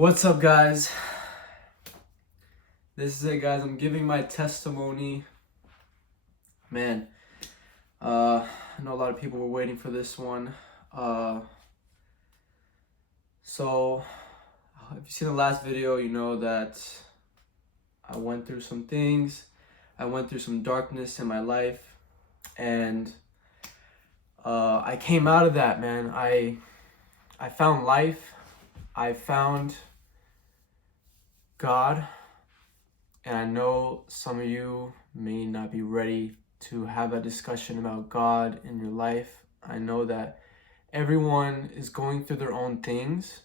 What's up, guys? This is it, guys. I'm giving my testimony. Man, I know a lot of people were waiting for this one. So if you've seen the last video, you know that I went through some things. I went through some darkness in my life, and I came out of that, man. I found life. I found God. And I know some of you may not be ready to have a discussion about God in your life. I know that everyone is going through their own things,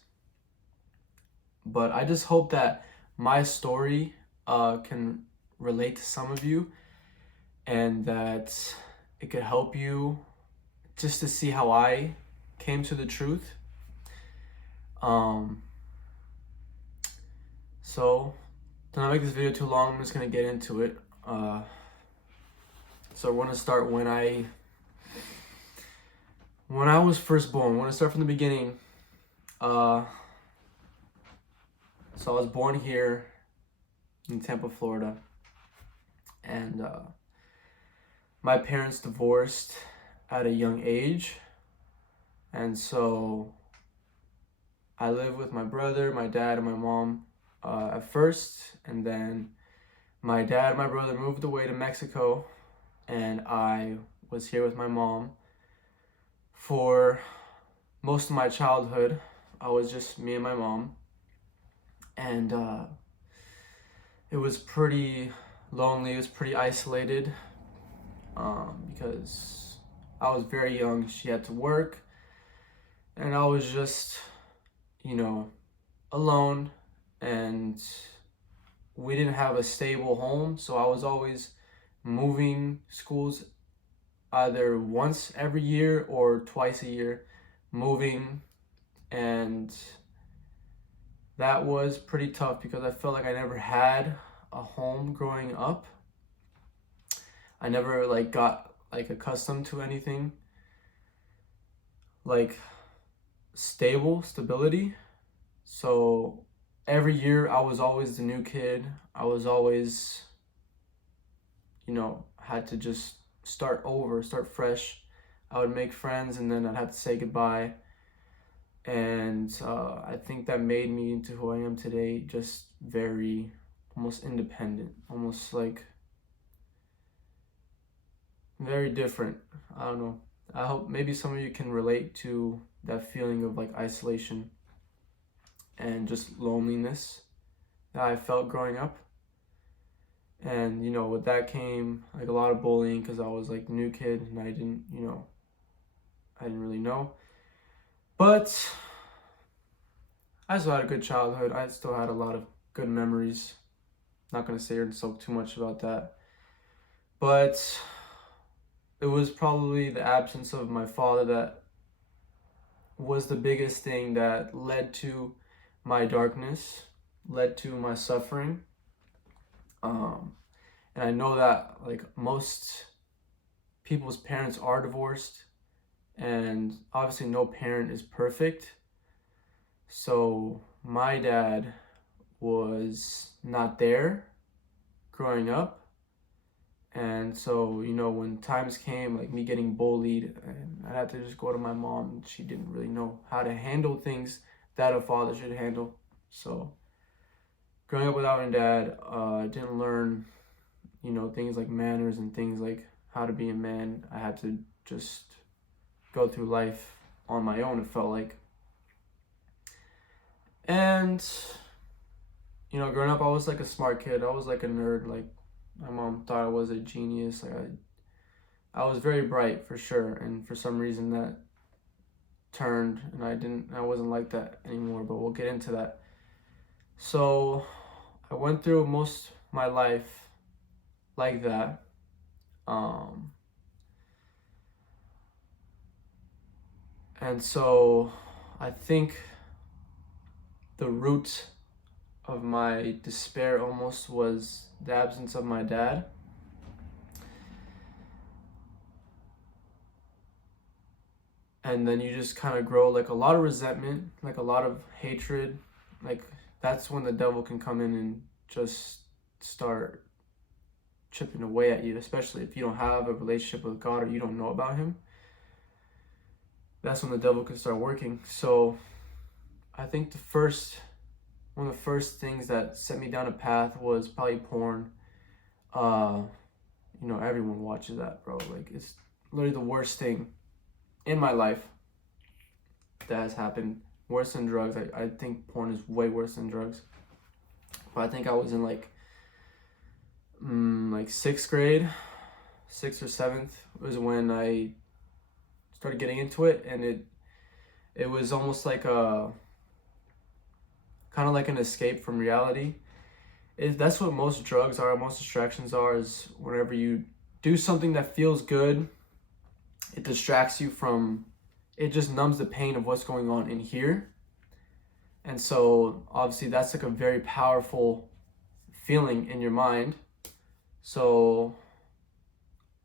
but I just hope that my story can relate to some of you, and that it could help you just to see how I came to the truth. So to not make this video too long, I'm just gonna get into it. So we're gonna start when I was first born. I want to start from the beginning. So I was born here in Tampa, Florida, and my parents divorced at a young age, and so I lived with my brother, my dad, and my mom at first, and then my dad and my brother moved away to Mexico, and I was here with my mom for most of my childhood. I was just me and my mom, and it was pretty lonely. It was pretty isolated because I was very young. She had to work, and I was just, alone, and we didn't have a stable home, so I was always moving schools either once every year or twice a year, moving, and that was pretty tough because I felt like I never had a home growing up. I never got accustomed to anything like stability. So every year I was always the new kid. I was always, had to just start over, start fresh. I would make friends and then I'd have to say goodbye. And I think that made me into who I am today, just very, almost independent, almost very different. I don't know. I hope maybe some of you can relate to that feeling of isolation and just loneliness that I felt growing up. And with that came a lot of bullying because I was the new kid and I didn't really know. But I still had a good childhood. I still had a lot of good memories. Not gonna say or soak too much about that. But it was probably the absence of my father that was the biggest thing that led to my darkness, led to my suffering. And I know that most people's parents are divorced, and obviously no parent is perfect. So my dad was not there growing up, and so when times came me getting bullied, and I had to just go to my mom, and she didn't really know how to handle things that a father should handle. So growing up without a dad, I didn't learn things like manners and things like how to be a man. I had to just go through life on my own, it felt like. And growing up, I was a smart kid. I was a nerd. My mom thought I was a genius. I was very bright for sure, and for some reason that turned, and I wasn't like that anymore, but we'll get into that. So I went through most of my life like that. And so I think the root of my despair almost was the absence of my dad. And then you just kind of grow a lot of resentment, a lot of hatred, that's when the devil can come in and just start chipping away at you, especially if you don't have a relationship with God or you don't know about him. That's when the devil can start working. So I think one of the first things that set me down a path was probably porn. Everyone watches that, bro. Like, it's literally the worst thing in my life that has happened. Worse than drugs. I think porn is way worse than drugs. But I think I was in like sixth grade, 6th or 7th was when I started getting into it, and it was almost like a kind of like an escape from reality. That's what most drugs are, most distractions are, is whenever you do something that feels good, it distracts you from, it just numbs the pain of what's going on in here. And so obviously that's like a very powerful feeling in your mind. So,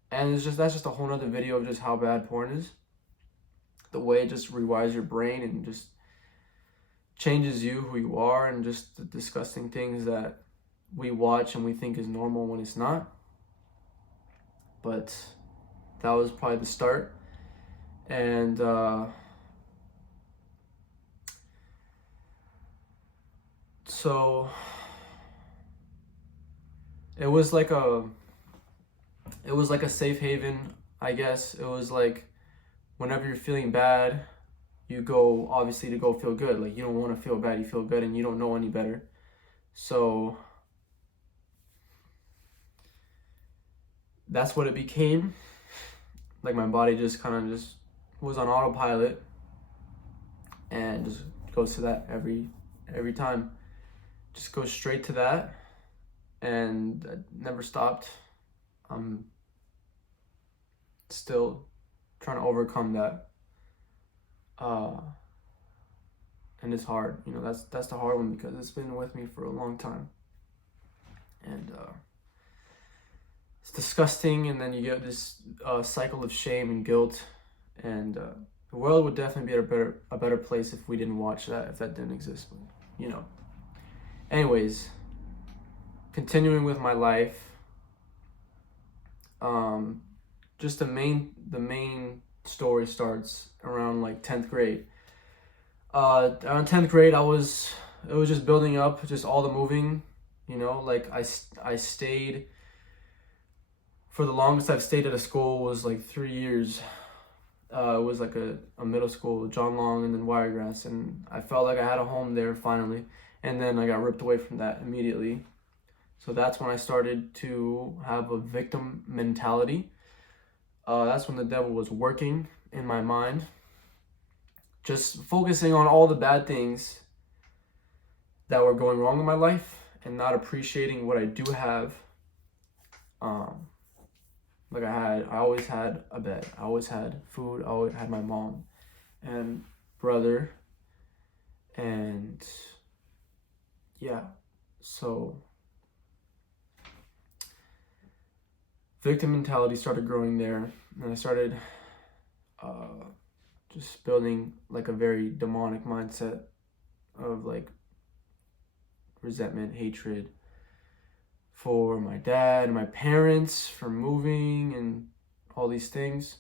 and that's just a whole nother video of just how bad porn is. The way it just rewires your brain and just changes you, who you are, and just the disgusting things that we watch and we think is normal when it's not. But that was probably the start. And so it was like a safe haven, I guess. It was like whenever you're feeling bad, you go obviously to go feel good. Like, you don't want to feel bad, you feel good, and you don't know any better. So that's what it became. Like, my body just kind of just was on autopilot and just goes to that every time. Just goes straight to that, and I never stopped. I'm still trying to overcome that. And it's hard. That's the hard one, because it's been with me for a long time. And it's disgusting, and then you get this cycle of shame and guilt, and the world would definitely be a better place if we didn't watch that, if that didn't exist. But anyways, continuing with my life, just the main story starts around like 10th grade. Around 10th grade, it was just building up, just all the moving. Like, I stayed, for the longest I've stayed at a school was like 3 years. It was like a middle school, John Long, and then Wiregrass, and I felt like I had a home there finally. And then I got ripped away from that immediately. So that's when I started to have a victim mentality. That's when the devil was working in my mind, just focusing on all the bad things that were going wrong in my life and not appreciating what I do have. Like, I always had a bed, I always had food, I always had my mom and brother, and yeah, so victim mentality started growing there, and I started just building like a very demonic mindset of like resentment, hatred for my dad and my parents for moving and all these things.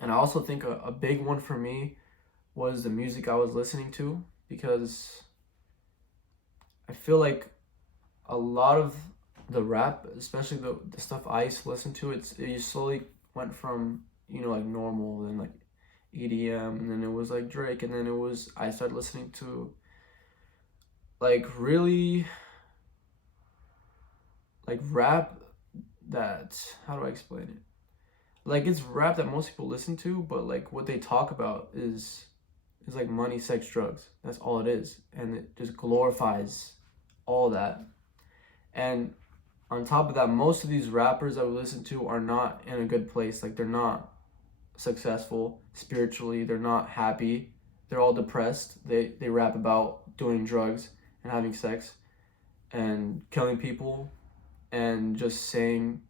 And I also think a big one for me was the music I was listening to, because I feel like a lot of the rap, especially the stuff I used to listen to, it slowly went from, like normal, and like EDM, and then it was like Drake, and then I started listening to like really like rap that, how do I explain it? Like, it's rap that most people listen to, but like what they talk about is like money, sex, drugs. That's all it is. And it just glorifies all that. And on top of that, most of these rappers that we listen to are not in a good place. Like, they're not successful spiritually. They're not happy. They're all depressed. They rap about doing drugs and having sex and killing people and just saying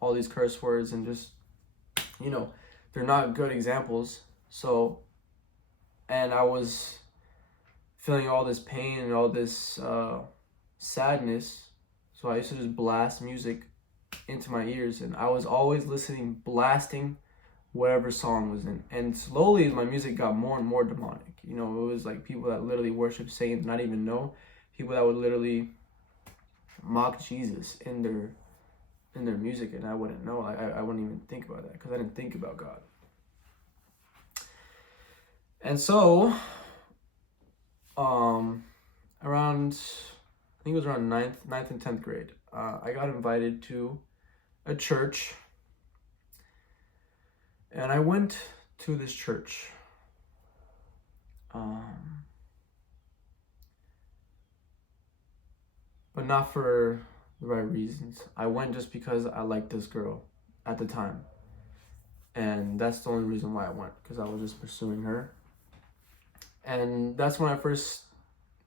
all these curse words, and just, they're not good examples. So, and I was feeling all this pain and all this sadness. So I used to just blast music into my ears, and I was always blasting whatever song was in. And slowly my music got more and more demonic. You know, it was like people that literally worship Satan, not even know. People that would literally mock Jesus in their music, and I wouldn't know. I wouldn't even think about that because I didn't think about God. And so, around, I think it was around ninth and 10th grade, I got invited to a church, and I went to this church. But not for the right reasons. I went just because I liked this girl at the time. And that's the only reason why I went, because I was just pursuing her. And that's when that was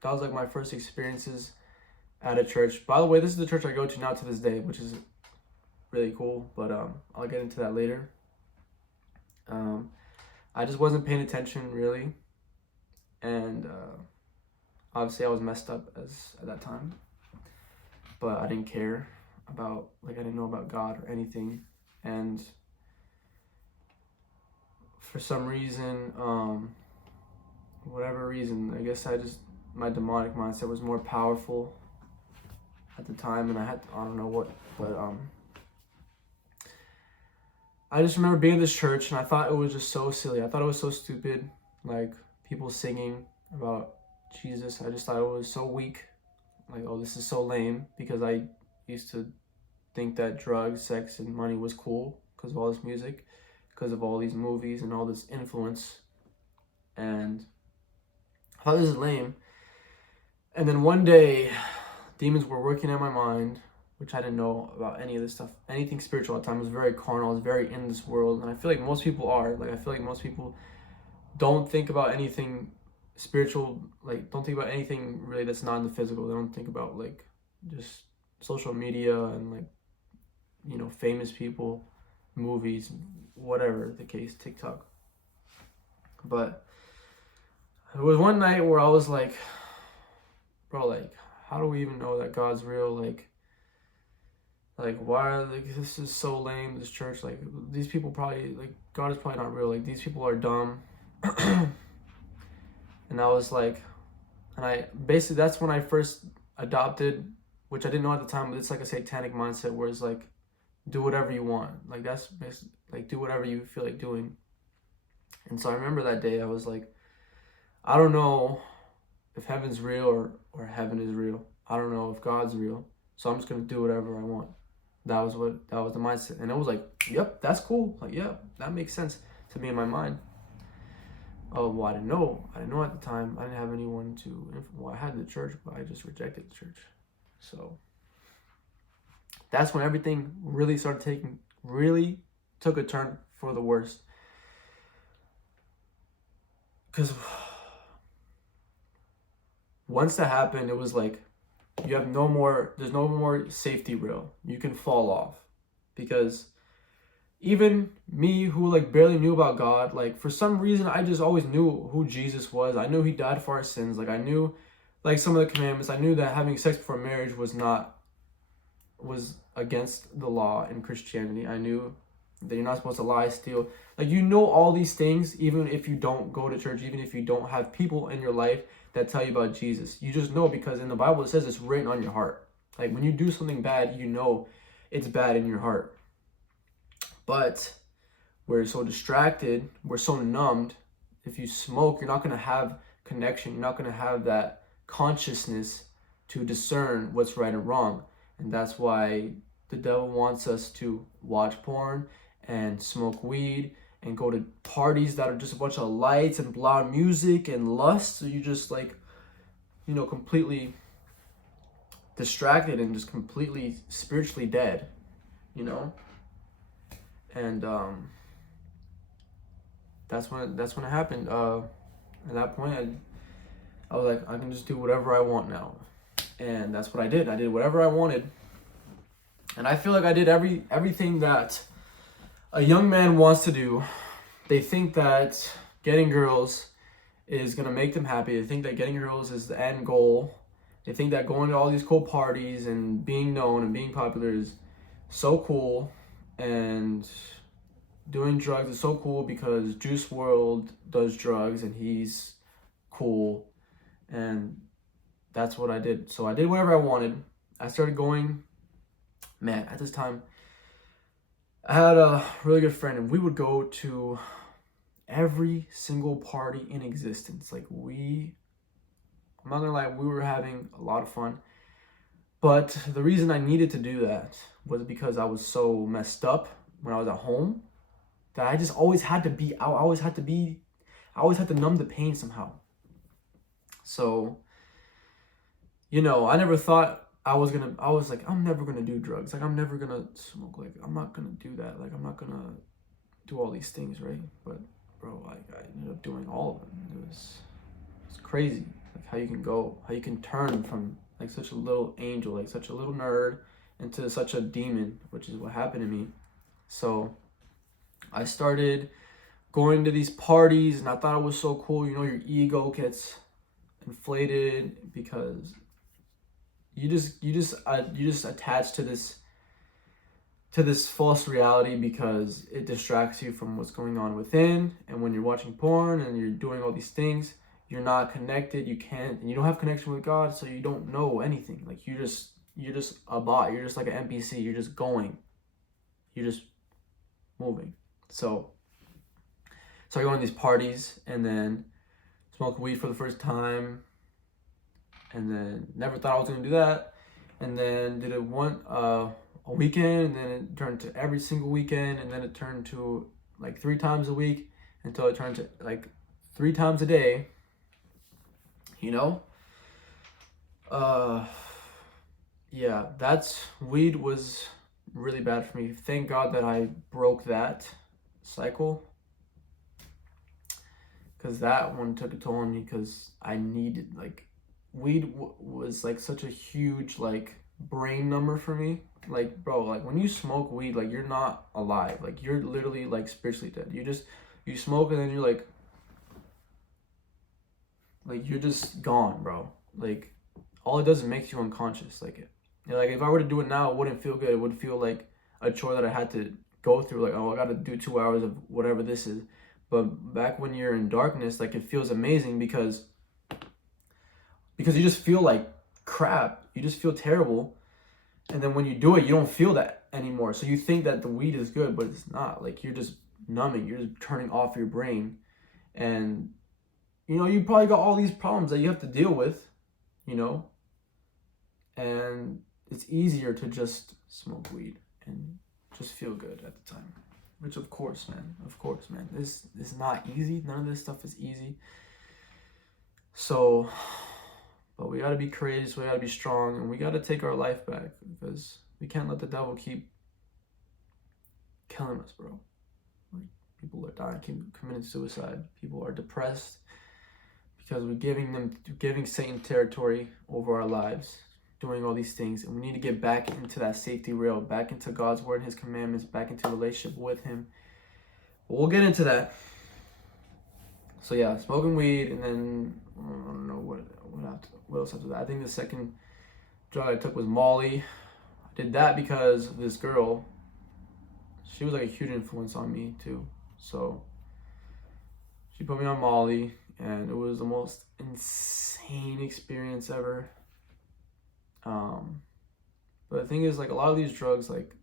like my first experiences at a church. By the way, this is the church I go to now to this day, which is really cool, but I'll get into that later. I just wasn't paying attention really, and obviously I was messed up at that time, but I didn't care about, I didn't know about God or anything. And for some reason, whatever reason, I guess my demonic mindset was more powerful at the time, and I don't know what, but I just remember being in this church, and I thought it was just so silly. I thought it was so stupid, like people singing about Jesus. I just thought it was so weak, like, oh, this is so lame, because I used to think that drugs, sex, and money was cool because of all this music, because of all these movies and all this influence, and I thought this is lame. And then one day, demons were working in my mind, which I didn't know about any of this stuff. Anything spiritual at the time. I was very carnal. I was very in this world. And I feel like most people are. I feel like most people don't think about anything spiritual. Don't think about anything really that's not in the physical. They don't think about, just social media and, famous people, movies, whatever the case, TikTok. But it was one night where I was like, bro, how do we even know that God's real? Why are this is so lame, this church, these people probably, God is probably not real, these people are dumb. And I was basically, that's when I first adopted, which I didn't know at the time, but it's a satanic mindset where it's do whatever you want. That's basically, do whatever you feel like doing. And so I remember that day, I was I don't know if heaven's real or heaven is real. I don't know if God's real. So I'm just going to do whatever I want. That was the mindset. And it was yep, that's cool. Yep, that makes sense to me in my mind. Oh, well, I didn't know at the time. I didn't have anyone I had the church, but I just rejected the church. So that's when everything really took a turn for the worst. Because once that happened, it was there's no more safety rail. You can fall off. Because even me, who barely knew about God, for some reason I just always knew who Jesus was. I knew he died for our sins. I knew some of the commandments. I knew that having sex before marriage was against the law in Christianity. I knew that you're not supposed to lie, steal. All these things, even if you don't go to church, even if you don't have people in your life that tell you about Jesus. You just know, because in the Bible it says it's written on your heart. When you do something bad, you know it's bad in your heart. But we're so distracted, we're so numbed. If you smoke, you're not going to have connection. You're not going to have that consciousness to discern what's right and wrong. And that's why the devil wants us to watch porn and smoke weed and go to parties that are just a bunch of lights and loud music and lust. So you just completely distracted and just completely spiritually dead, And that's when it happened. At that point, I was I can just do whatever I want now. And that's what I did. I did whatever I wanted. And I feel I did everything that a young man wants to do. They think that getting girls is gonna make them happy. They think that getting girls is the end goal. They think that going to all these cool parties and being known and being popular is so cool, and doing drugs is so cool because Juice World does drugs and he's cool, and that's what I did. So I did whatever I wanted. I started going, man, at this time, I had a really good friend, and we would go to every single party in existence. Like, I'm not gonna lie, we were having a lot of fun. But the reason I needed to do that was because I was so messed up when I was at home that I just always had to be out. I always had to numb the pain somehow. So, I never thought I was like, I'm never gonna do drugs. Like, I'm never gonna smoke. Like, I'm not gonna do that. Like, I'm not gonna do all these things, right? But, bro, like, I ended up doing all of them. It was crazy. Like, how you can turn from, like, such a little angel, like, such a little nerd, into such a demon, which is what happened to me. So, I started going to these parties, and I thought it was so cool. Your ego gets inflated because you just attach to this false reality because it distracts you from what's going on within. And when you're watching porn and you're doing all these things, you're not connected. You don't have connection with God, so you don't know anything. Like, you're just a bot. You're just like an NPC. You're just going. You're just moving. So I go to these parties and then smoke weed for the first time, and then never thought I was gonna do that, and then did it a weekend, and then it turned to every single weekend, and then it turned to like 3 times a week, until it turned to like 3 times a day. Yeah, weed was really bad for me. Thank God that I broke that cycle, because that one took a toll on me, because I needed, like, weed was like such a huge, like, brain number for me. Like, bro, like, when you smoke weed, like, you're not alive. Like, you're literally, like, spiritually dead. You smoke, and then you're like you're just gone, bro. Like, all it does is makes you unconscious. Like, if I were to do it now, it wouldn't feel good. It would feel like a chore that I had to go through. Like, oh, I gotta do 2 hours of whatever this is. But back when you're in darkness, like, it feels amazing because you just feel like crap. You just feel terrible. And then when you do it, you don't feel that anymore. So you think that the weed is good, but it's not. Like, you're just numbing. You're just turning off your brain. And, you probably got all these problems that you have to deal with, and it's easier to just smoke weed and just feel good at the time. Which, of course, man. This is not easy. None of this stuff is easy. So, but we got to be courageous. We got to be strong. And we got to take our life back, because we can't let the devil keep killing us, bro. Like, people are dying, keep committing suicide. People are depressed because we're giving Satan territory over our lives, doing all these things. And we need to get back into that safety rail, back into God's word and his commandments, back into a relationship with him. But we'll get into that. So yeah, smoking weed, and then I don't know what else after that. I think the second drug I took was Molly. I did that because this girl, she was like a huge influence on me too. So she put me on Molly, and it was the most insane experience ever. But the thing is, like, a lot of these drugs, like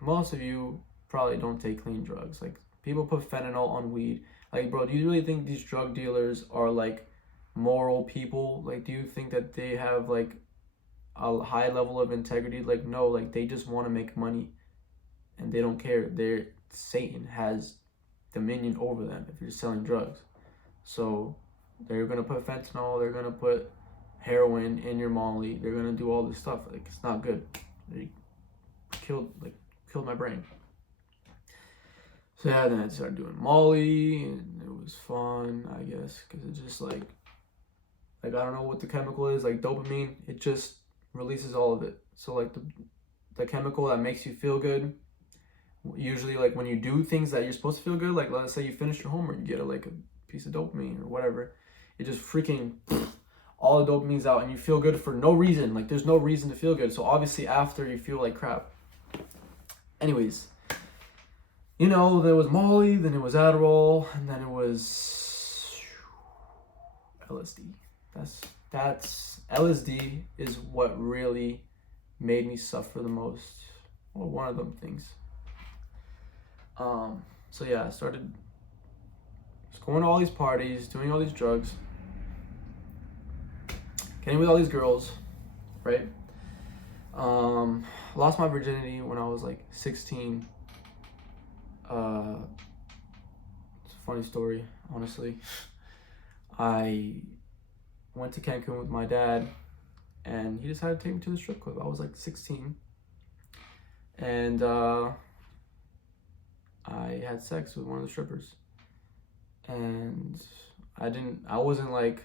most of you probably don't take clean drugs. Like, people put fentanyl on weed. Like, bro, do you really think these drug dealers are, like, moral people? Like, do you think that they have, like, a high level of integrity? Like, no, like, they just want to make money, and they don't care. Satan has dominion over them if you're selling drugs. So they're gonna put fentanyl, they're gonna put heroin in your Molly, they're gonna do all this stuff. Like, it's not good. They killed my brain. So yeah, then I started doing Molly, and it was fun, I guess, because it's just like I don't know what the chemical is, like dopamine, it just releases all of it. So, like, the chemical that makes you feel good Usually, like when you do things that you're supposed to feel good, like let's say you finish your homework, you get like a piece of dopamine or whatever. It just freaking all the dopamine's out and you feel good for no reason. Like there's no reason to feel good. So obviously after you feel like crap. Anyways, you know, there was Molly, then it was Adderall, and then it was LSD. That's LSD is what really made me suffer the most. Well, one of them things. So yeah, I started just going to all these parties, doing all these drugs, getting with all these girls, right? Lost my virginity when I was like 16. It's a funny story, honestly. I went to Cancun with my dad, and he decided to take me to the strip club. I was like 16, and I had sex with one of the strippers, and I wasn't like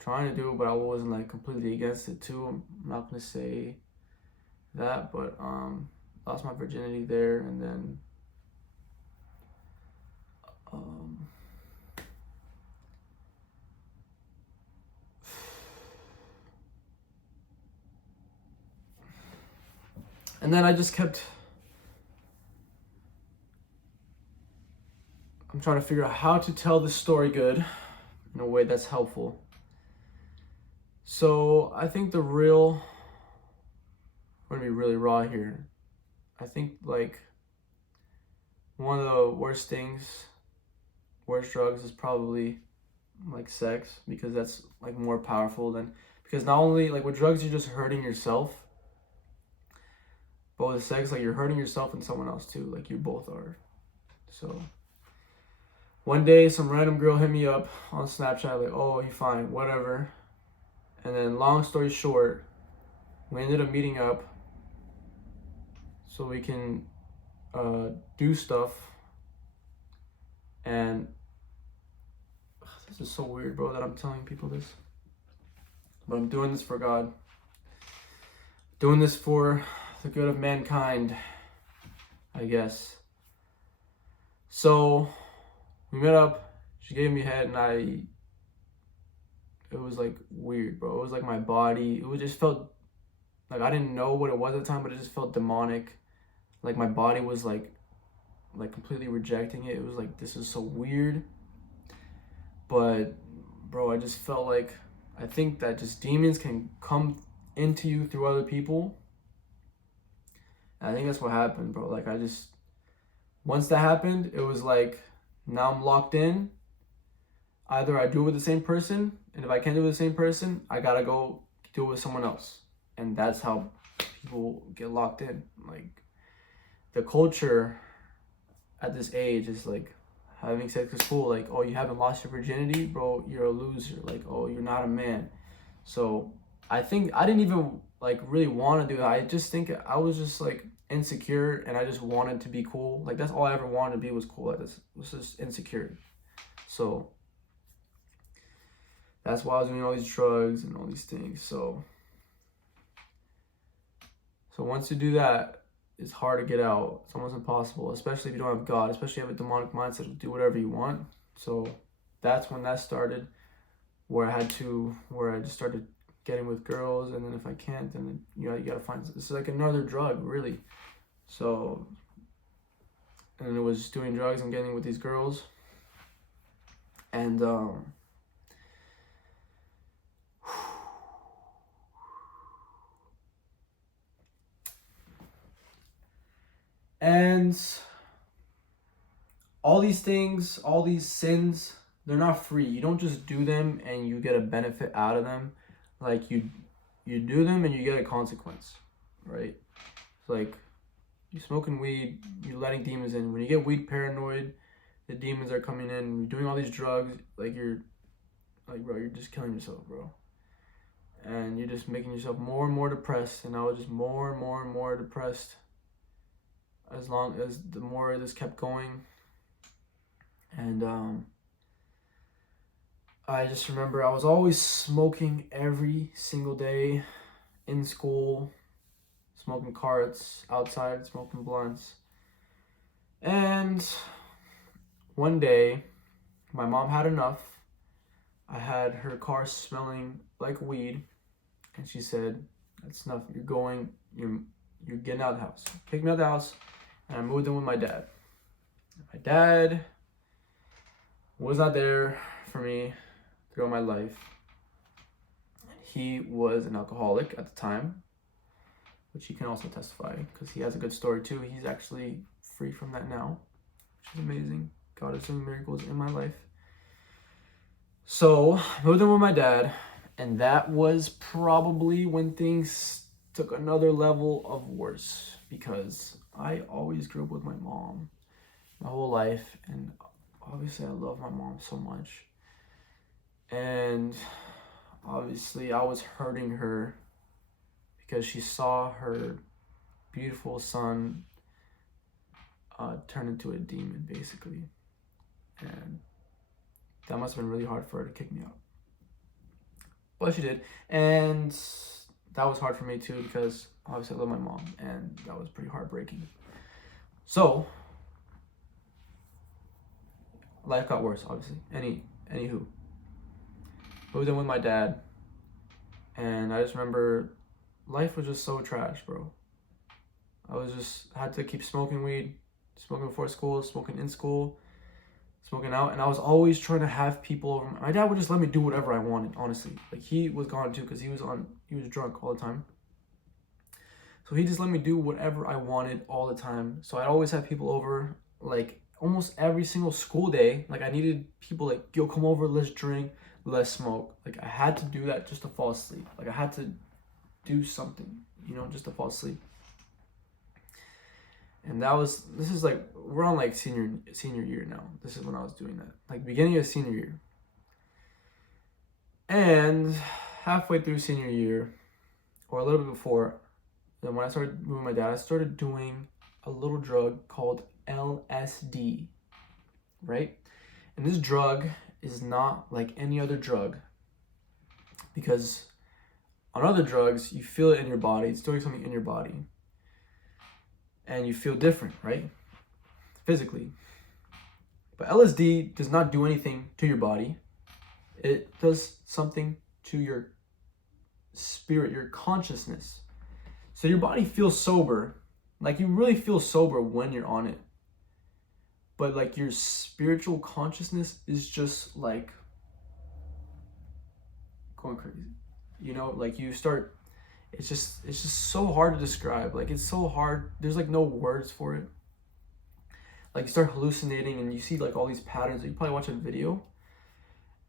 trying to do it, but I wasn't like completely against it too. I'm not gonna say that, but lost my virginity there, and then I just kept. I'm trying to figure out how to tell this story good in a way that's helpful. So I think I'm gonna be really raw here. I think like one of the worst drugs is probably like sex, because that's like more powerful than, because not only like with drugs you're just hurting yourself, but with sex like you're hurting yourself and someone else too, like you both are. So one day some random girl hit me up on Snapchat like, oh, you fine, whatever. And then long story short, we ended up meeting up so we can do stuff. And this is so weird, bro, that I'm telling people this, but I'm doing this for God, doing this for the good of mankind, I guess. So we met up, she gave me head, and it was like weird, bro. It was like my body, just felt like I didn't know what it was at the time, but it just felt demonic. Like my body was like completely rejecting it. It was like, this is so weird. But bro, I just felt like, I think that just demons can come into you through other people. And I think that's what happened, bro. Like once that happened, it was like, now I'm locked in. Either I do it with the same person, and if I can't do it with the same person, I gotta go do it with someone else. And that's how people get locked in. Like the culture at this age is like, having sex is cool. Like, oh, you haven't lost your virginity, bro, you're a loser. Like, oh, you're not a man. So I think I didn't even like really want to do that. I just think I was just like insecure, and I just wanted to be cool. Like that's all I ever wanted to be, was cool. Like this was just insecure. So that's why I was doing all these drugs and all these things. So once you do that, it's hard to get out. It's almost impossible, especially if you don't have God, especially if you have a demonic mindset to do whatever you want. So that's when that started, where I just started getting with girls, and then if I can't, then you gotta find, it's like another drug, really. So, and it was doing drugs and getting with these girls, and and all these things, all these sins, they're not free. You don't just do them and you get a benefit out of them. Like you do them and you get a consequence, right? It's like you smoking weed, you're letting demons in. When you get weed paranoid, the demons are coming in. You're doing all these drugs, like bro, you're just killing yourself, bro. And you're just making yourself more and more depressed. And I was just more and more and more depressed as long as the more this kept going. And I just remember I was always smoking every single day in school, smoking carts, outside, smoking blunts. And one day, my mom had enough. I had her car smelling like weed, and she said, "That's enough. You're getting out of the house." Kicked me out of the house, and I moved in with my dad. My dad was not there for me throughout my life. He was an alcoholic at the time, which he can also testify because he has a good story too. He's actually free from that now, which is amazing. God is doing miracles in my life. So, moved in with my dad, and that was probably when things took another level of worse, because I always grew up with my mom my whole life, and obviously I love my mom so much. And obviously I was hurting her because she saw her beautiful son turn into a demon, basically. And that must have been really hard for her to kick me out. But she did. And that was hard for me too, because obviously I love my mom, and that was pretty heartbreaking. So life got worse, obviously. Anywho. Moved in with my dad, and I just remember life was just so trash, bro. I had to keep smoking weed, smoking before school, smoking in school, smoking out, and I was always trying to have people over. My dad would just let me do whatever I wanted, honestly. Like, he was gone too, because he was drunk all the time. So he just let me do whatever I wanted all the time. So I always had people over, like, almost every single school day. Like, I needed people like, "Yo, come over, let's drink, let's smoke." Like, I had to do that just to fall asleep. Like, I had to do something, just to fall asleep. And this is like, we're on like senior year now. This is when I was doing that, like beginning of senior year. And halfway through senior year, or a little bit before, then when I started moving my dad, I started doing a little drug called LSD, right? And this drug is not like any other drug, because on other drugs, you feel it in your body, it's doing something in your body, and you feel different, right? Physically. But LSD does not do anything to your body. It does something to your spirit, your consciousness. So your body feels sober. Like, you really feel sober when you're on it. But like, your spiritual consciousness is just like going crazy. Like, you start, it's just so hard to describe. Like, it's so hard. There's like no words for it. Like, you start hallucinating, and you see like all these patterns. You probably watch a video,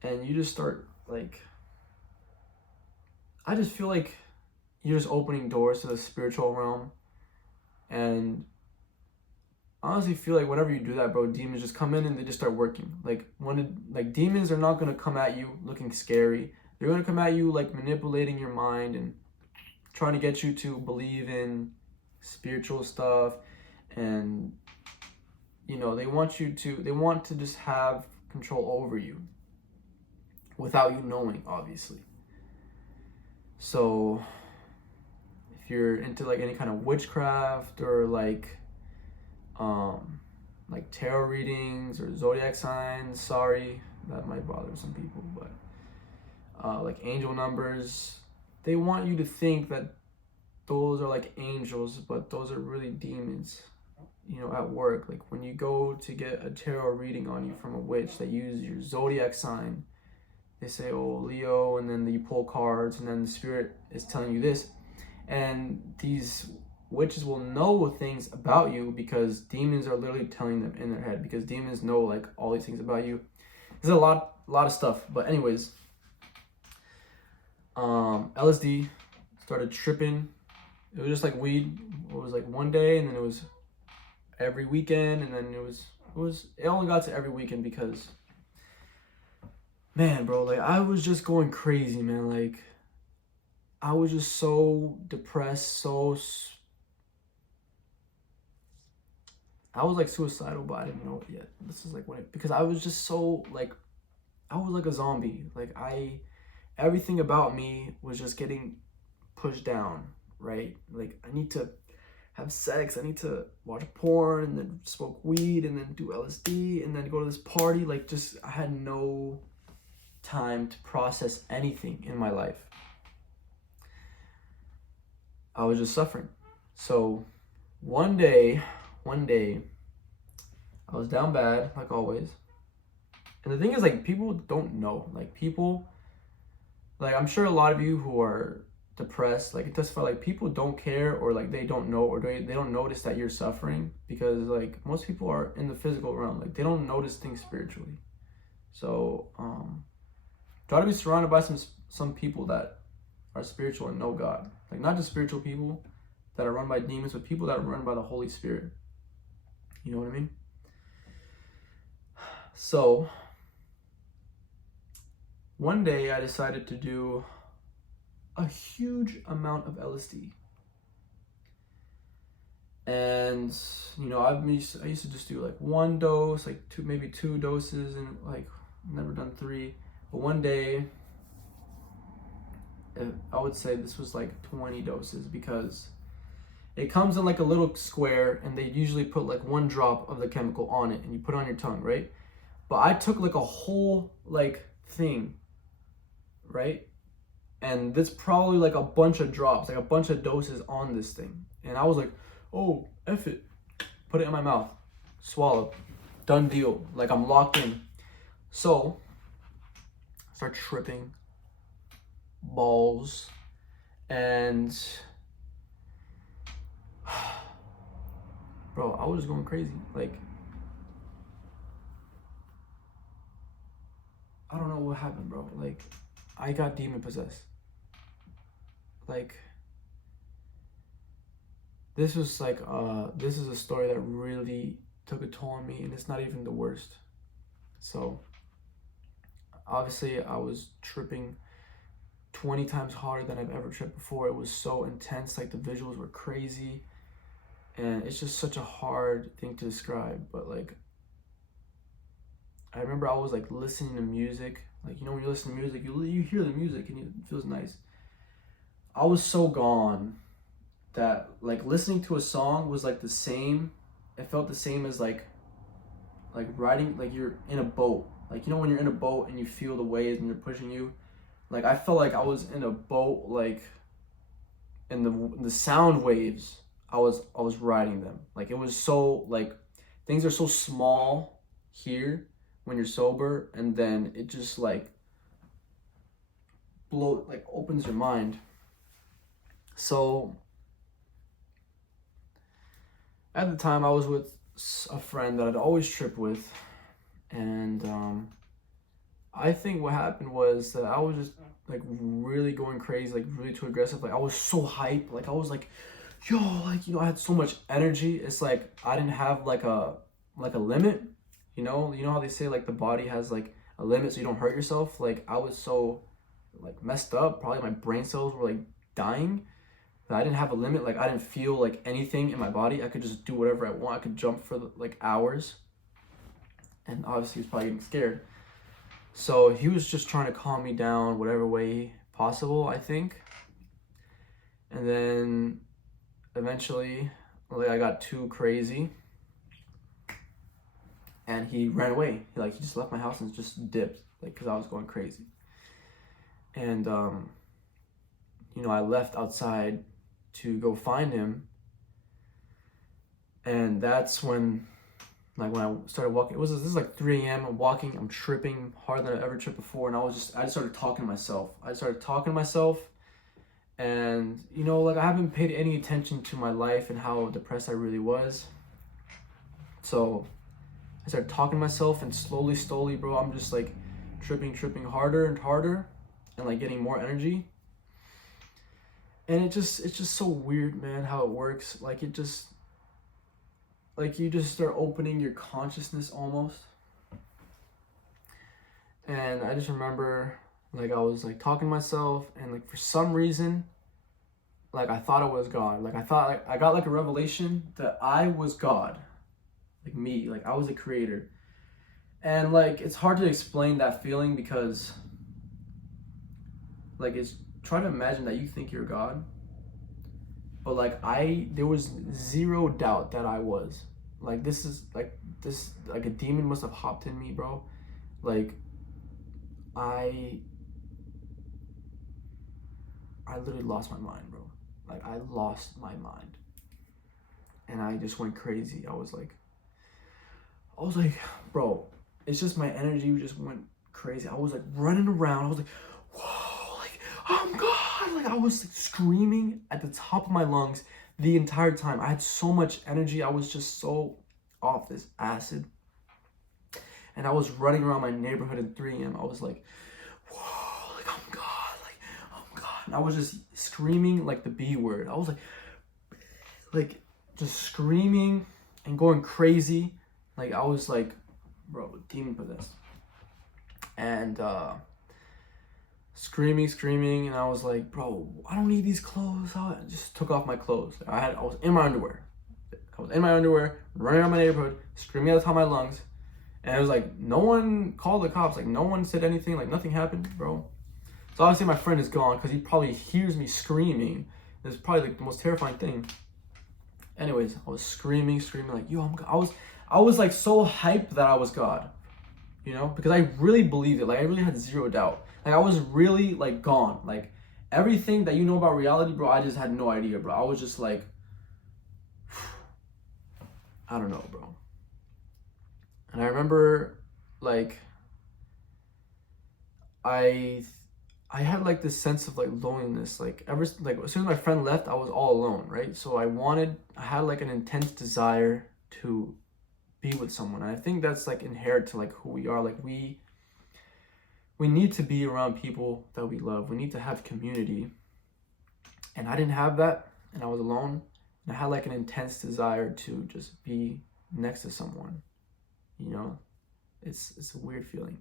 and you just start like, I just feel like you're just opening doors to the spiritual realm. And I honestly feel like whenever you do that, bro, demons just come in and they just start working. Like, demons are not gonna come at you looking scary. They're gonna come at you like manipulating your mind and trying to get you to believe in spiritual stuff. And they want to just have control over you without you knowing, obviously. So if you're into like any kind of witchcraft, or like tarot readings or zodiac signs, sorry, that might bother some people, but like angel numbers, they want you to think that those are like angels, but those are really demons, at work. Like, when you go to get a tarot reading on you from a witch, they use your zodiac sign. They say, "Oh, Leo," and then you pull cards, and then the spirit is telling you this. And these witches will know things about you because demons are literally telling them in their head, because demons know like all these things about you. There's a lot of stuff. But anyways, LSD, started tripping. It was just like weed. It was like one day, and then it was every weekend, and then it only got to every weekend because, man, bro, like, I was just going crazy, man. Like, I was just so depressed, I was like suicidal, but I didn't know it yet. This is like because I was just so like, I was like a zombie. Like, everything about me was just getting pushed down, right? Like, I need to have sex. I need to watch porn and then smoke weed and then do LSD and then go to this party. Like, just, I had no time to process anything in my life. I was just suffering. So one day, I was down bad, like always. And the thing is, like, people don't know. Like, people, like, I'm sure a lot of you who are depressed, like, it does feel like people don't care, or like they don't know, or they don't notice that you're suffering, because like most people are in the physical realm, like they don't notice things spiritually. So try to be surrounded by some people that are spiritual and know God, like not just spiritual people that are run by demons, but people that are run by the Holy Spirit. You know what I mean? So one day I decided to do a huge amount of LSD. And, you know, I used to just do like one dose, like maybe two doses, and like never done three. But one day, I would say this was like 20 doses, because it comes in like a little square, and they usually put like one drop of the chemical on it, and you put it on your tongue, right? But I took like a whole like thing, right? And there's probably like a bunch of drops, like a bunch of doses on this thing. And I was like, oh, F it. Put it in my mouth. Swallow. Done deal. Like, I'm locked in. So, I start tripping. Balls. And, bro, I was going crazy. Like, I don't know what happened, bro. Like, I got demon possessed. Like, this is a story that really took a toll on me, and it's not even the worst. So obviously I was tripping 20 times harder than I've ever tripped before. It was so intense, like the visuals were crazy, and it's just such a hard thing to describe. But like, I remember I was like listening to music, like, you know, when you listen to music, you hear the music and it feels nice. I was so gone that like listening to a song was like the same. It felt the same as like riding, like you're in a boat. Like, you know when you're in a boat and you feel the waves and they're pushing you? Like, I felt like I was in a boat, like in the sound waves. I was riding them. Like, it was so, like, things are so small here when you're sober, and then it just like opens your mind. So at the time, I was with a friend that I'd always trip with, and I think what happened was that I was just like really going crazy, like really too aggressive. Like, I was so hype, like I was like, yo, like, you know, I had so much energy. It's like I didn't have like a limit, you know how they say like the body has like a limit so you don't hurt yourself. Like, I was so like messed up, probably my brain cells were like dying. I didn't have a limit. Like, I didn't feel like anything in my body. I could just do whatever I want. I could jump for like hours. And obviously he was probably getting scared. So he was just trying to calm me down whatever way possible, I think. And then eventually, like, I got too crazy, and he ran away. He just left my house and just dipped, like, because I was going crazy. And you know, I left outside to go find him, and that's when, like, when I started walking, this is like 3 a.m. I'm walking, I'm tripping harder than I've ever tripped before, and I just started talking to myself. And, you know, like, I haven't paid any attention to my life and how depressed I really was. So I started talking to myself, and slowly, bro, I'm just like tripping harder and harder, and like getting more energy. And it's just so weird, man, how it works. Like, you just start opening your consciousness almost. And I just remember, like, I was like talking to myself, and like for some reason, like, I thought it was God. Like, I thought, like, I got like a revelation that I was God, like me, like I was a creator. And like, it's hard to explain that feeling, because like, it's, try to imagine that you think you're God, but like there was zero doubt that I was. Like this is like this like a demon must have hopped in me, bro. Like I literally lost my mind, bro. Like I lost my mind. And I just went crazy. I was like, bro, it's just my energy just went crazy. I was like running around. I was like, whoa, like, oh God. Like I was like screaming at the top of my lungs the entire time. I had so much energy. I was just so off this acid. And I was running around my neighborhood at 3 a.m. I was like, whoa, like, oh God, like, oh God. And I was just screaming like the B word. I was like, just screaming and going crazy. Like I was like, bro, demon possessed. And screaming, and I was like, bro, I don't need these clothes. I just took off my clothes. I was in my underwear. Running around my neighborhood, screaming at the top of my lungs. And it was like, no one called the cops. Like no one said anything. Like nothing happened, bro. So obviously my friend is gone because he probably hears me screaming. It's probably like the most terrifying thing. Anyways, I was screaming like, yo, I was like so hyped that I was God, you know, because I really believed it. Like I really had zero doubt. Like I was really like gone. Like everything that you know about reality, bro, I just had no idea, bro. I was just like, I don't know, bro. And I remember like I had like this sense of like loneliness. Like as soon as my friend left, I was all alone, right? So I had like an intense desire to be with someone. And I think that's like inherent to like who we are. Like we need to be around people that we love. We need to have community. And I didn't have that, and I was alone. And I had like an intense desire to just be next to someone. You know, it's a weird feeling.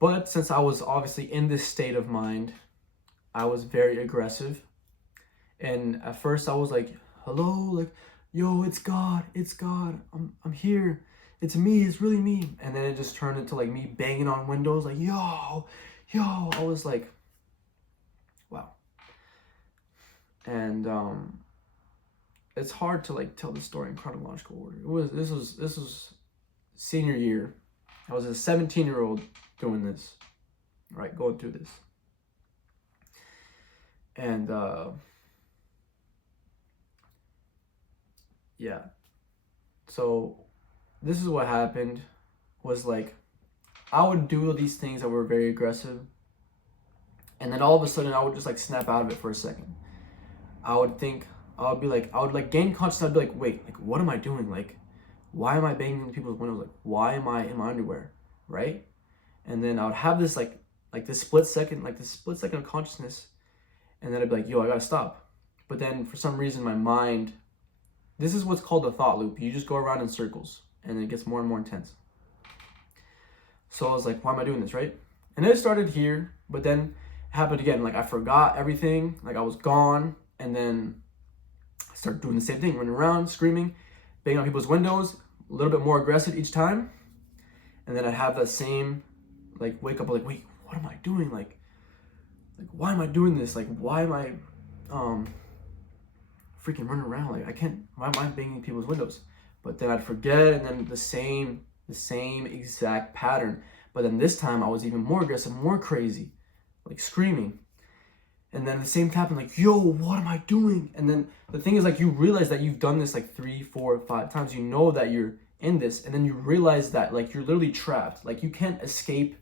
But since I was obviously in this state of mind, I was very aggressive. And at first I was like, hello, like, yo, it's God. I'm here. It's me, it's really me. And then it just turned into like me banging on windows, like, yo. I was like, wow. And it's hard to like tell the story in chronological order. This was senior year. I was a 17-year-old doing this, right? Going through this. And yeah. So this is what happened was like I would do these things that were very aggressive, and then all of a sudden I would just like snap out of it for a second. I would gain consciousness. I'd be like, wait, like what am I doing? Like, why am I banging into people's windows? Like, why am I in my underwear? Right? And then I would have this this split second of consciousness, and then I'd be like, yo, I gotta stop. But then for some reason my mind, this is what's called the thought loop. You just go around in circles and it gets more and more intense. So I was like, why am I doing this, right? And it started here, but then it happened again. Like I forgot everything, like I was gone, and then I started doing the same thing, running around, screaming, banging on people's windows, a little bit more aggressive each time. And then I'd have that same like wake up, like, wait, what am I doing? Like why am I doing this? Like why am I freaking running around? Like why am I banging people's windows? But then I'd forget, and then the same exact pattern. But then this time I was even more aggressive, more crazy, like screaming. And then the same happened, like, yo, what am I doing? And then the thing is, like, you realize that you've done this like 3, 4, 5 times. You know that you're in this, and then you realize that like you're literally trapped. Like you can't escape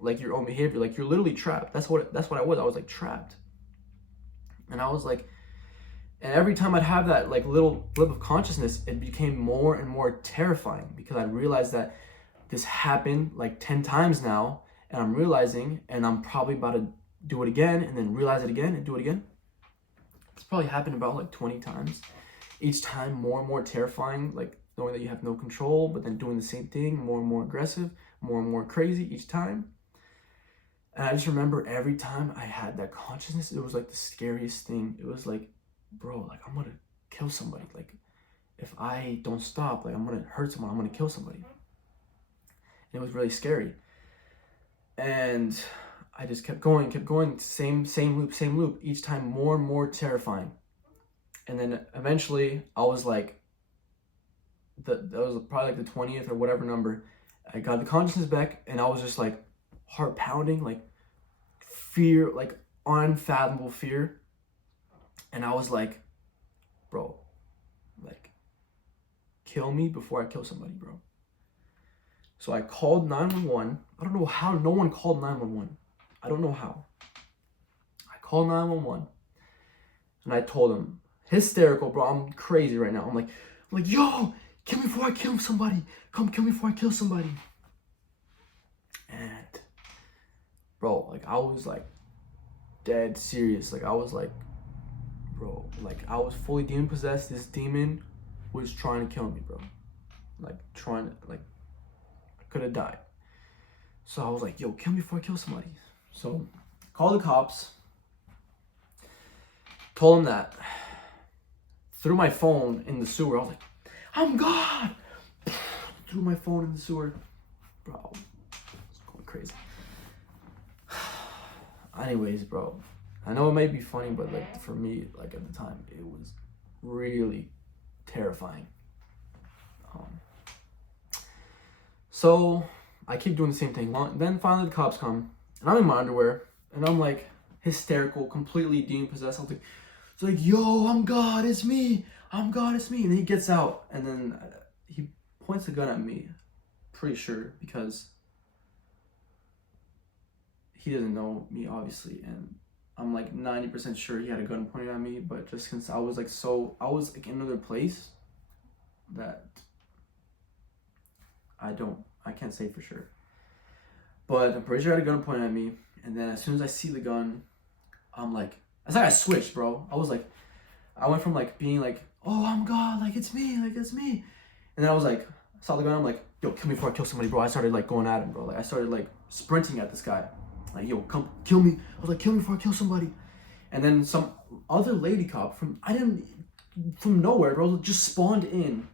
like your own behavior. Like you're literally trapped. That's what I was. I was like trapped. And I was like, and every time I'd have that like little blip of consciousness, it became more and more terrifying, because I realized that this happened like 10 times now, and I'm realizing, and I'm probably about to do it again, and then realize it again and do it again. It's probably happened about like 20 times. Each time more and more terrifying, like knowing that you have no control, but then doing the same thing, more and more aggressive, more and more crazy each time. And I just remember every time I had that consciousness, it was like the scariest thing. It was like, bro, like I'm gonna kill somebody. Like if I don't stop, like I'm gonna hurt someone, I'm gonna kill somebody. And it was really scary. And I just kept going, same loop, each time more and more terrifying. And then eventually I was like, that was probably like the 20th or whatever number. I got the consciousness back, and I was just like heart pounding, like fear, like unfathomable fear. And I was like, bro, like kill me before I kill somebody, bro. So I called 911. I don't know how no one called 911. I don't know how. I called 911 and I told him, hysterical, bro. I'm crazy right now. I'm like, yo, kill me before I kill somebody. Come kill me before I kill somebody. And bro, like I was like dead serious. Like I was like, bro, like I was fully demon possessed. This demon was trying to kill me, bro. Like trying to, like I could have died. So I was like, yo, kill me before I kill somebody. So called the cops. Told them that. Threw my phone in the sewer. I was like, I'm God. Threw my phone in the sewer. Bro, it's going crazy. Anyways, bro, I know it might be funny, but like for me, like at the time, it was really terrifying. So I keep doing the same thing. Then finally the cops come, and I'm in my underwear, and I'm like hysterical, completely demon possessed. I'm like, it's like, yo, I'm God, it's me. I'm God, it's me. And then he gets out, and then he points a gun at me. Pretty sure, because he doesn't know me, obviously, and I'm like 90% sure he had a gun pointed at me. But just since I was like in another place that I can't say for sure. But I'm pretty sure he had a gun pointed at me. And then as soon as I see the gun, I'm like, it's like I switched, bro. I went from like being like, oh, I'm God, like it's me. And then I was like, saw the gun, I'm like, yo, kill me before I kill somebody, bro. I started like going at him, bro. Like I started like sprinting at this guy. Like, yo, come kill me. I was like, kill me before I kill somebody. And then some other lady cop from nowhere, bro, just spawned in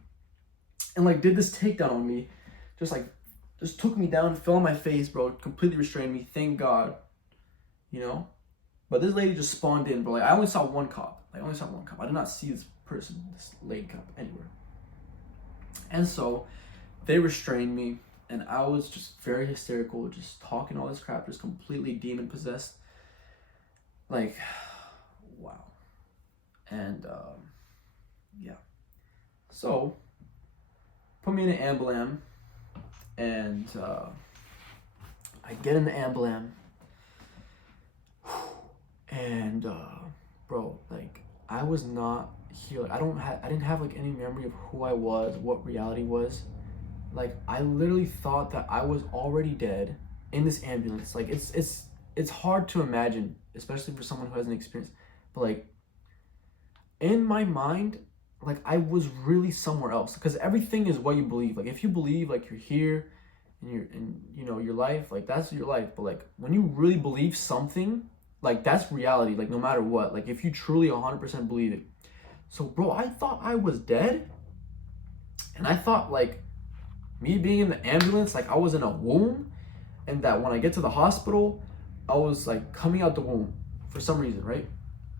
and like did this takedown on me. Just took me down, fell on my face, bro, completely restrained me. Thank God. You know? But this lady just spawned in, bro. Like, I only saw one cop. I did not see this lady cop, anywhere. And so they restrained me, and I was just very hysterical, just talking all this crap, just completely demon possessed. Like, wow. And yeah. So put me in an ambulam, and I get in the ambulam, and bro, like I was not here. Like, I didn't have like any memory of who I was, what reality was. Like I literally thought that I was already dead in this ambulance. Like it's hard to imagine, especially for someone who hasn't experienced. But like in my mind, like I was really somewhere else, because everything is what you believe. Like if you believe like you're here and you know your life, like that's your life. But like when you really believe something, like that's reality. Like no matter what, like if you truly 100% believe it. So bro, I thought I was dead, and I thought like me being in the ambulance, like I was in a womb, and that when I get to the hospital, I was like coming out the womb for some reason, right?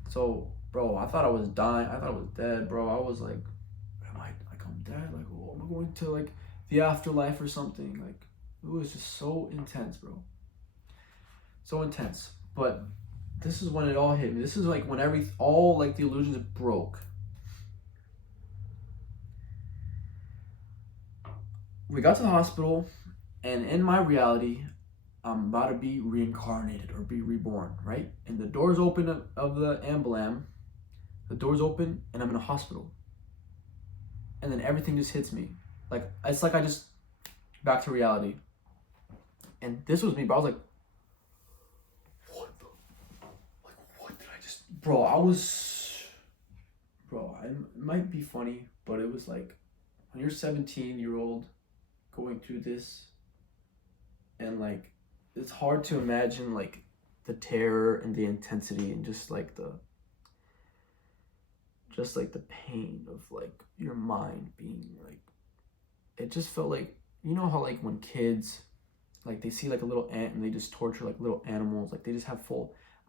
So bro, I thought I was dying. I thought I was dead, bro. I was like, I'm dead? Like, oh, am I going to like the afterlife or something? Like, it was just so intense, bro. So intense. But this is when it all hit me. This is like when all like the illusions broke. We got to the hospital, and in my reality, I'm about to be reincarnated or be reborn, right? And the doors open of the ambulam. The doors open, and I'm in a hospital. And then everything just hits me. Like, it's like I just, back to reality. And this was me, bro. I was like, what did I just, bro, it might be funny, but it was like, when you're 17-year-old going through this, and like, it's hard to imagine like the terror and the intensity and just like the pain of like your mind being like, it just felt like, you know how like when kids like they see like a little ant and they just torture like little animals, like they just have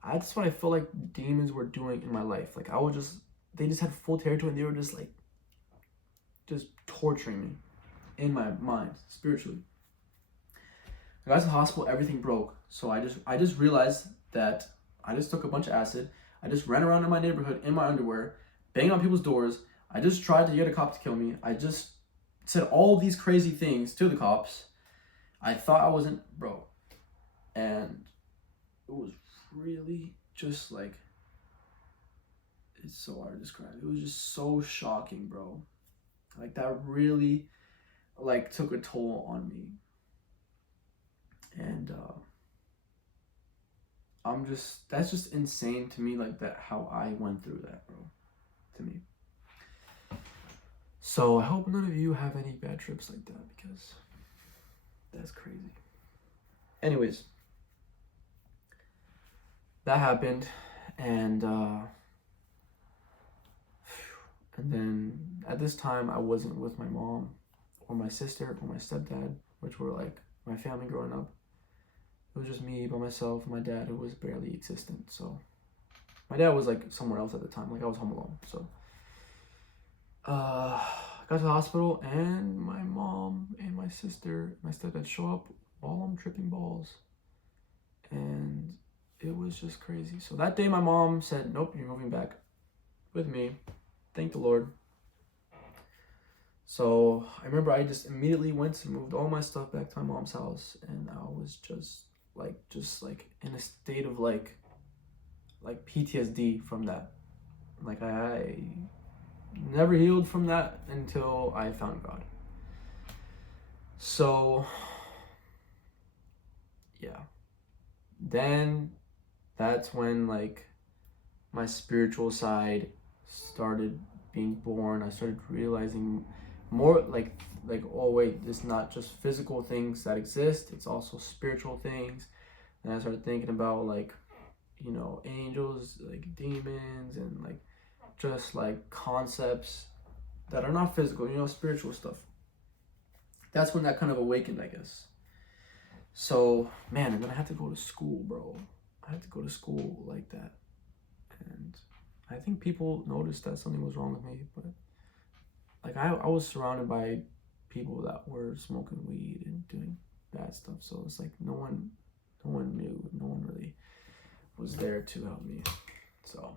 that's what I felt like demons were doing in my life. Like I was just they just had full territory, and they were just like, just torturing me in my mind, spiritually. I got to the hospital, everything broke. So I just realized that I just took a bunch of acid. I just ran around in my neighborhood in my underwear, banging on people's doors. I just tried to get a cop to kill me. I just said all these crazy things to the cops. I thought I wasn't, bro. And it was really just like, it's so hard to describe. It was just so shocking, bro. Like, that really, like, took a toll on me. And that's just insane to me, like, that, how I went through that, bro, to me. So I hope none of you have any bad trips like that, because that's crazy. Anyways, that happened, and then at this time I wasn't with my mom or my sister or my stepdad, which were like my family growing up. It was just me by myself, my dad, who was barely existent. So my dad was like somewhere else at the time, like I was home alone. So I got to the hospital, and my mom and my sister, my stepdad show up while I'm tripping balls, and it was just crazy. So that day my mom said, nope, you're moving back with me. Thank the Lord. So I remember I just immediately went and moved all my stuff back to my mom's house, and I was just like in a state of like PTSD from that. Like, I never healed from that until I found God. So yeah, then that's when like my spiritual side started being born. I started realizing more like, oh wait, it's not just physical things that exist, it's also spiritual things. And I started thinking about like, you know, angels, like demons, and like just like concepts that are not physical, you know, spiritual stuff. That's when that kind of awakened, I guess. So man, and then I had to go to school, bro. I had to go to school like that, and I think people noticed that something was wrong with me, but like I was surrounded by people that were smoking weed and doing bad stuff. So it's like no one knew, no one really was there to help me. So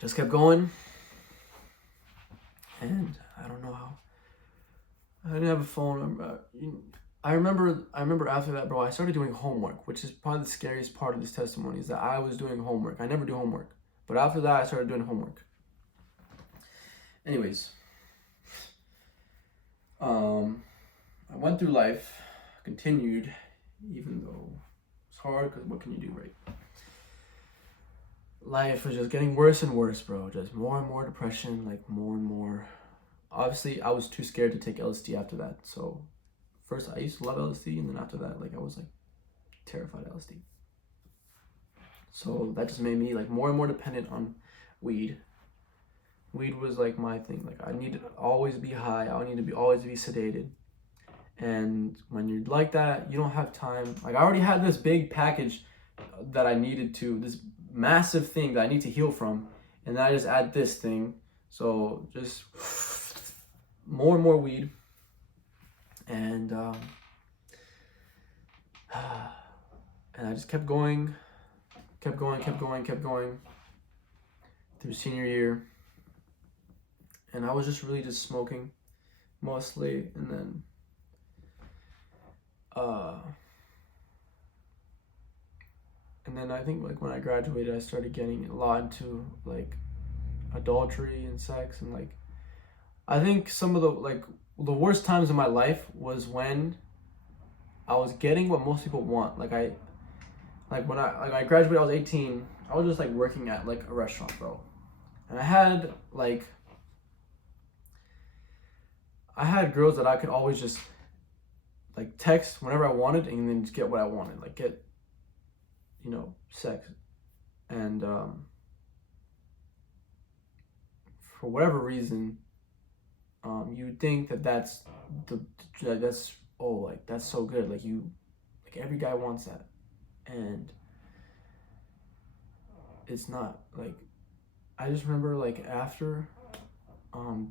just kept going, and I don't know how. I didn't have a phone. I remember after that, bro, I started doing homework, which is probably the scariest part of this testimony, is that I was doing homework. I never do homework, but after that, I started doing homework. Anyways, I went through life, continued, even though it's hard, because what can you do, right? Life was just getting worse and worse, bro. Just more and more depression, like more and more. Obviously, I was too scared to take LSD after that. So first, I used to love LSD, and then after that, like I was like terrified of LSD. So that just made me like more and more dependent on weed. Weed was like my thing. Like I needed to always be high. I need to always be sedated. And when you're like that, you don't have time. Like I already had this big package that I needed to, this massive thing that I need to heal from, and then I just add this thing. So just more and more weed, and I just kept going through senior year, and I was just really just smoking mostly, and then I think like when I graduated, I started getting a lot into like adultery and sex, and like I think some of the worst times in my life was when I was getting what most people want. When I graduated, I was 18. I was just like working at like a restaurant, bro, and I had girls that I could always just like text whenever I wanted, and then just get what I wanted, like get, you know, sex. And for whatever reason, you think that's that's so good, like every guy wants that, and it's not like, I just remember like after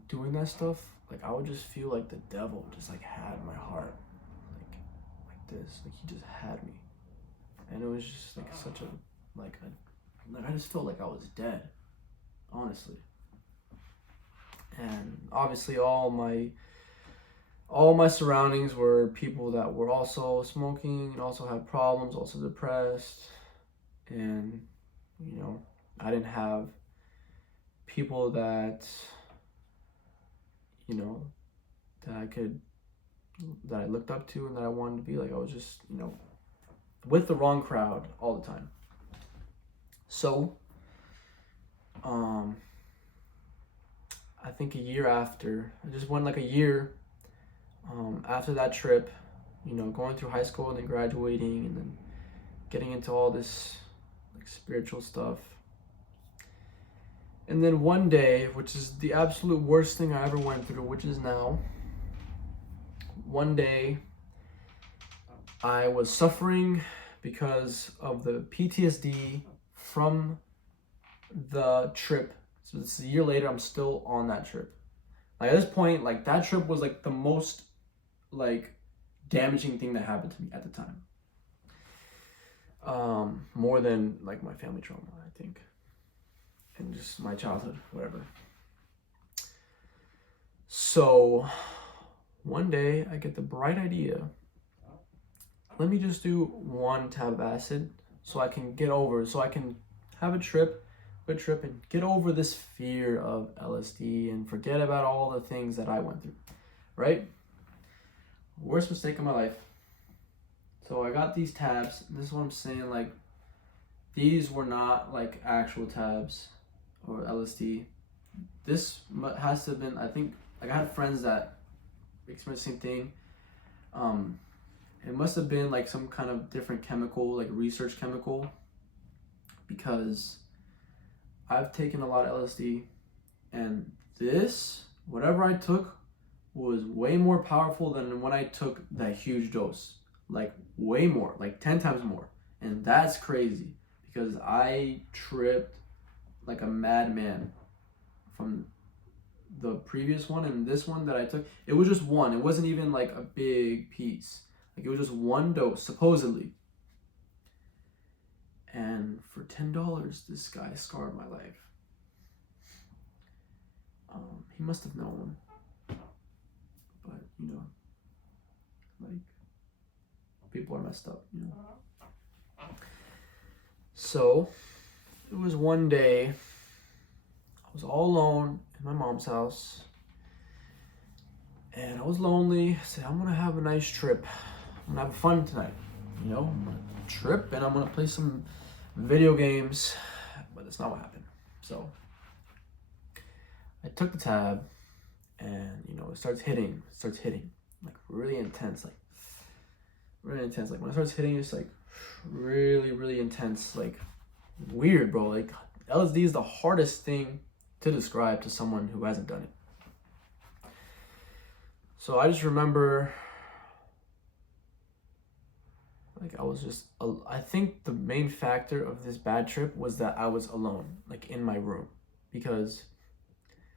doing that stuff, like I would just feel like the devil just like had my heart, like this, like he just had me, and it was just like such a like I just felt like I was dead, honestly. And obviously all my surroundings were people that were also smoking and also had problems, also depressed, and you know, I didn't have people that, you know, that I looked up to and that I wanted to be like. I was just, you know, with the wrong crowd all the time. So, I think a year after, I just went like a year after that trip, you know, going through high school and then graduating and then getting into all this like spiritual stuff. And then one day, which is the absolute worst thing I ever went through, which is now, one day I was suffering because of the PTSD from the trip. So this is a year later, I'm still on that trip. Like at this point, like that trip was like the most like damaging thing that happened to me at the time. More than like my family trauma, I think. And just my childhood, whatever. So one day I get the bright idea, let me just do one tab of acid so I can get over, so I can have a trip and get over this fear of LSD and forget about all the things that I went through, right? Worst mistake of my life. So I got these tabs. This is what I'm saying, like these were not like actual tabs or LSD. This has to have been, I think, like I had friends that experienced the same thing. It must have been like some kind of different chemical, like research chemical, because I've taken a lot of LSD, and this, whatever I took, was way more powerful than when I took that huge dose. Like way more, like 10 times more. And that's crazy because I tripped like a madman from the previous one, and this one that I took, it was just one. It wasn't even like a big piece. Like it was just one dose, supposedly. And for $10, this guy scarred my life. He must have known, but you know, like people are messed up, you know. So it was one day, I was all alone in my mom's house, and I was lonely. I said, I'm gonna have a nice trip. I'm gonna have fun tonight, you know. I'm gonna trip and I'm gonna play some video games, but that's not what happened. So I took the tab, and you know, it starts hitting like really intense, like when it starts hitting, it's like really intense, like weird, bro. Like LSD is the hardest thing to describe to someone who hasn't done it. So I just remember, like I think the main factor of this bad trip was that I was alone, like in my room, because